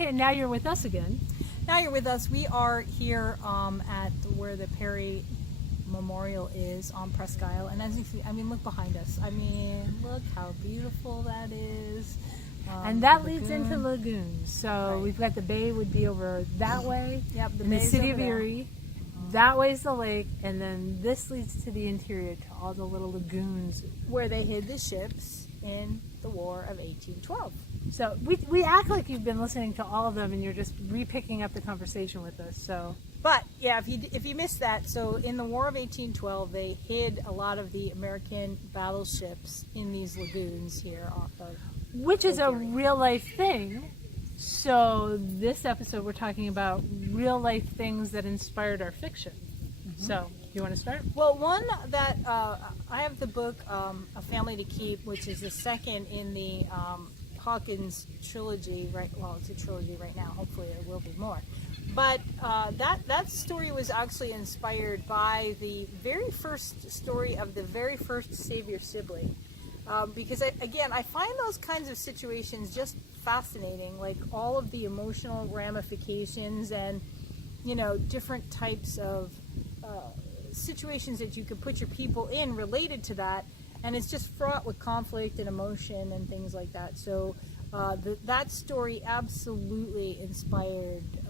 Okay, and now you're with us again. Now you're with us. We are here at where the Perry Memorial is on Presque Isle, and as you see, I mean, look behind us. I mean, look how beautiful that is. And that leads into lagoons. So Right. we've got the bay would be over that way. Yep, in the bay's city of over there. Erie. That way's the lake, and then this leads to the interior, to all the little lagoons. Where they hid the ships in the War of 1812. So we act like you've been listening to all of them, and you're just re-picking up the conversation with us. So, But yeah, if you missed that, so in the War of 1812, they hid a lot of the American battleships in these lagoons here off of. which is a Erie. real life thing. So this episode, we're talking about real life things that inspired our fiction. So, you want to start? Well, one that I have the book A Family to Keep, which is the second in the Hawkins trilogy. Right, well, it's a trilogy right now. Hopefully, there will be more. But that story was actually inspired by the very first story of the very first Savior sibling. Because I find those kinds of situations just fascinating, like all of the emotional ramifications and, you know, different types of situations that you could put your people in related to that, and it's just fraught with conflict and emotion and things like that. So that story absolutely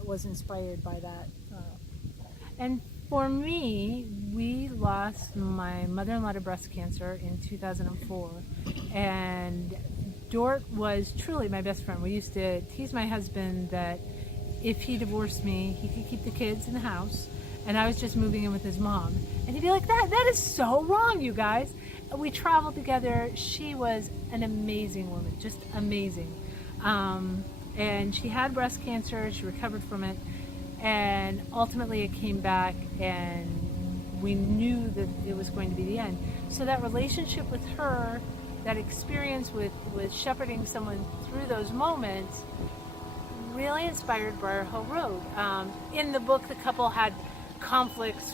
was inspired by that. And for me, we lost my mother-in-law to breast cancer in 2004, and Dort was truly my best friend. We used to tease my husband that if he divorced me, he could keep the kids in the house, and I was just moving in with his mom. And he'd be like, that is so wrong, you guys. We traveled together. She was an amazing woman, just amazing. And she had breast cancer. She recovered from it. And ultimately it came back, and we knew that it was going to be the end. So that relationship with her, that experience with shepherding someone through those moments, really inspired Briar Hill Road. In the book, the couple had conflicts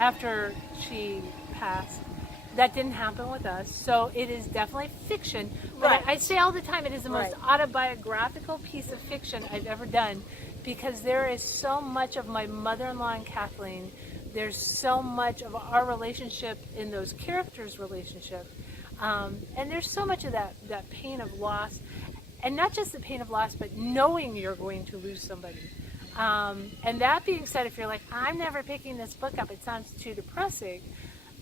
after she passed. That didn't happen with us, so it is definitely fiction. But Right. I say all the time, it is the most Right. autobiographical piece of fiction I've ever done, because there is so much of my mother-in-law and Kathleen. There's so much of our relationship in those characters' relationship, and there's so much of that pain of loss, and not just the pain of loss, but knowing you're going to lose somebody. And that being said, if you're like, I'm never picking this book up, it sounds too depressing,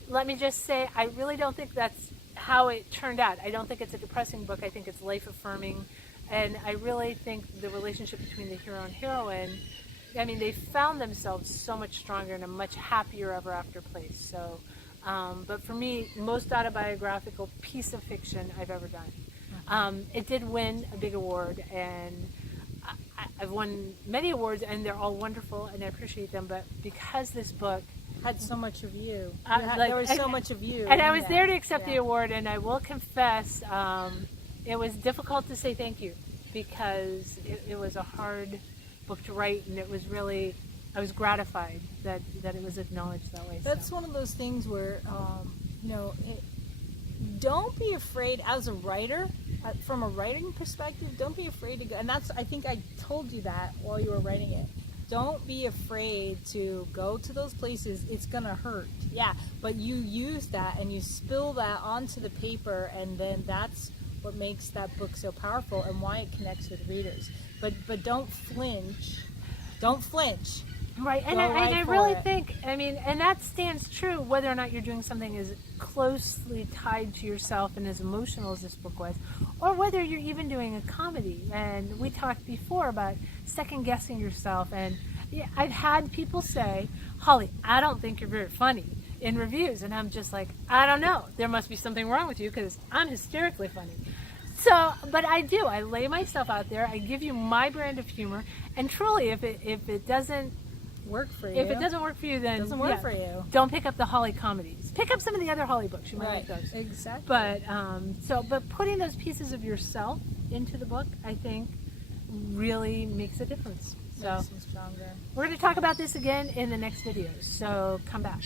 let me just say, I really don't think that's how it turned out. I don't think it's a depressing book. I think it's life-affirming. And I really think the relationship between the hero and heroine, I mean, they found themselves so much stronger in a much happier ever-after place. So, but for me, most autobiographical piece of fiction I've ever done. It did win a big award, and I've won many awards, and they're all wonderful, and I appreciate them. But because this book Had so much of you. like- There was so much of you. and I in was that. there to accept the Yeah. award, and I will confess, it was difficult to say thank you, because it was a hard book to write, and it was really, I was gratified that it was acknowledged that way. That's so. one of those things where, you know, don't be afraid as a writer, from a writing perspective, don't be afraid to go. And I think I told you that while you were writing it. Don't be afraid to go to those places. It's going to hurt. Yeah, but you use that and you spill that onto the paper, and then that's what makes that book so powerful and why it connects with readers. But don't flinch. Don't flinch. Right, and Go I right for really it. think, I mean, and that stands true whether or not you're doing something as closely tied to yourself and as emotional as this book was, or whether you're even doing a comedy. And we talked before about second guessing yourself, and yeah, I've had people say, Holly, I don't think you're very funny in reviews, and I'm just like, I don't know, there must be something wrong with you, because I'm hysterically funny. So, but I do, I lay myself out there, I give you my brand of humor, and truly, if it doesn't Work for you. if it doesn't work for you, then Doesn't work for you. Don't pick up the Holly comedies. Pick up some of the other Holly books. You might Right. like those. Exactly. But putting those pieces of yourself into the book, I think, really makes a difference. So Makes them stronger. we're going to talk about this again in the next video. So come back.